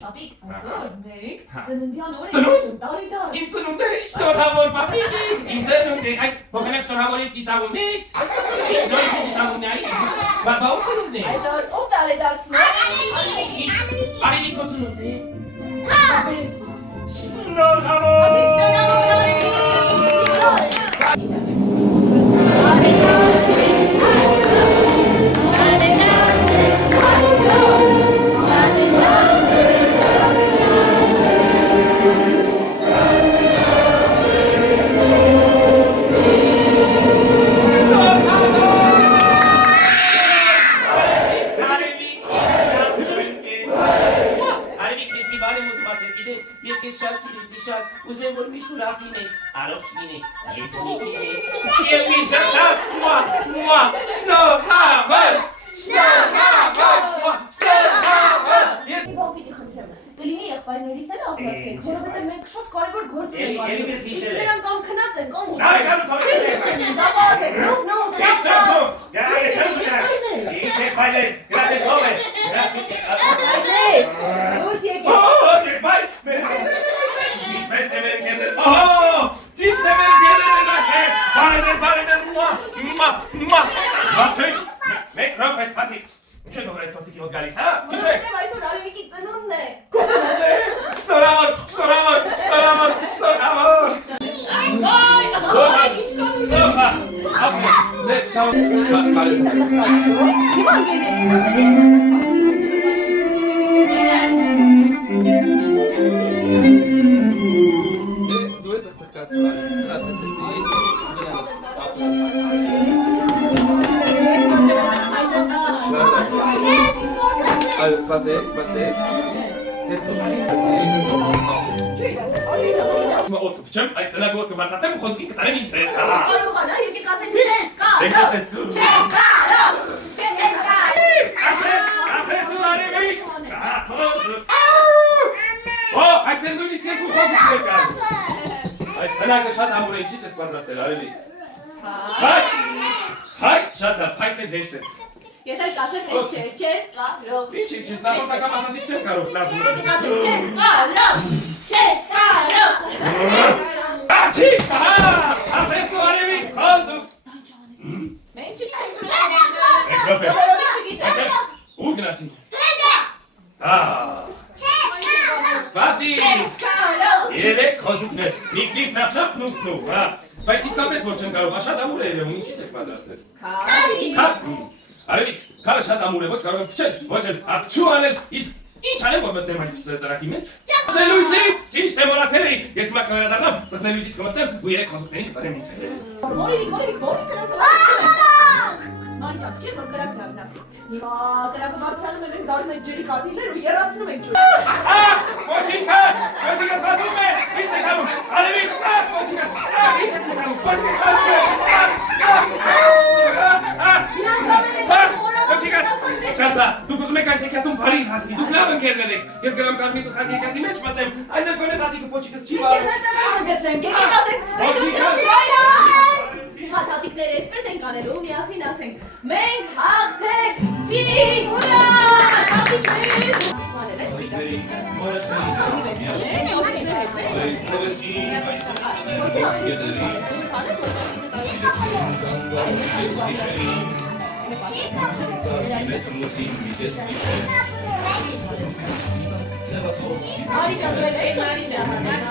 Ապիկ, այսօր մենք ծննդյան օր Ծնունդ? ենք տարի դար։ Իմ ծնունդերը շնորհավոր պապիկ, իմ ծնունդը, այ փոխանակ շնորհավորից ծիծաղում ես, ինչ նորից ծիծաղումն է այ, բաբա ու ծնունդն է։ Այսօր ով տարի դարձնող։ Արևիկ քո ծնունդն է։ Ապես։ Շնորհավոր։ Ասիկ շնորհավոր Ուզում եմ, որ միշտ ուրախ լինես, առողջ լինես, երջանիկ լինես, և միշտ տաս, շնորհավոր, շնորհավոր, շնորհավոր։ Բան պիտի խնդրեմ, կլինի եղբայրներիս էլ աղյացնենք, որովհետև մենք շատ կարևոր գործ ենք Էլի մեզ հիշել է։ Նրանք կամ քնած են, կամ ուտել Նայ, գալու թողեք են։ Չեն ապազ եք, նով, Ինչ է բայլեր, գրատես ով է, գրաշուտ է։ Բայլեր, դուրս եկեք։ Եղբայր, ինչպես թե մեր ընկերներ, ճիշտ է մեր ընկերները դաշտեր, բարեդես, Մարդույն, մեկ ռոպե սպասի, ինչ է դով այս տոստիկի հոտ գալիս, հա, ինչ է։ Որովհետև այսօր Արևիկի ծնունդն է։ Քո ծնունդ է, շնորհավոր, Այ, ինչքան ուժ է։ Դե, կարել։ Հիմա գերեք։ Դու եք տղկացու, ասես է Այո, սպասեք։ Օդը փչեմ, այս տնակ օդը բարձրացնեմ ու խոսքի կտարեմ ինձ հետ, հա։ Կարողանա, եկեք ասենք չես կարող։ Ապրես ու արևիկ, այս են նույնիսկ երկու խոսք եկան։ Այս տնակը շատ ամուր է, ինչից ես պատրաստել, արևիկ։ Հայտ, շատ հայտն է հեշտ է։ Ես էլ կասեմ չես կարող։ Ինչ, նախորդական ասացի չեմ կարող լավ։ Եկեք ասենք չես կարող։ Աչի, ապրես ու արևիկ, խոսում։ Մենք չգիտենք։ Մեկ ռոպե։ Չգիտենք։ Ու գնացին։ Սպասի։ Երեք խոսուկներ, նիվ, նուֆ, հա։ Բայց իսկապես որ չեմ կարող, շատ ամուր է երևում, ինչից եք պատրաստել։ Քաֆ։ Արևիկ, քարը շատ ամուր է, ոչ կարող եմ փչել, ոչ էլ ակչու անել, իսկ ինչ անեմ որ մտնեմ այս տրակի մեջ։ Սխնելույցից, ճիշտ է մոռացել էի, ես հիմա կվերադառնամ, սխնելույցից կմտնեմ ու երեք խոսուկներին կտանեմ ինձ հետ։ Որի կրանք Մարիջան, չի որ կրակ նավնակ։ Հիմա կրակը բարձրանում ենք դառնում ենք ջրի կաթիլներ ու եռացնում ենք ջուրը։ Ոչինչ, հատում է, ինչ եք անում, արևիկ, ոչինչ, ինչ եք անում, Շացա, դուք ուզում եք այս եկատուն բարին հատվի, դուք լավ ընկերներ եք, ես գրամ կարմի տուխակ եկատի մեջ մատեմ, այնպես գոնե տատիկը պոչիկս չի բարը։ Ես հետևանը գտնենք, եկեք ասենք Հիմա տատիկները այսպես ենք անելու ու միասին ասենք մենք հաղթեցինք, ուրա, տատիկներ։ Մանել ես պիտակի։ Մարիջան, դու էլ ես սոցին ճահանան։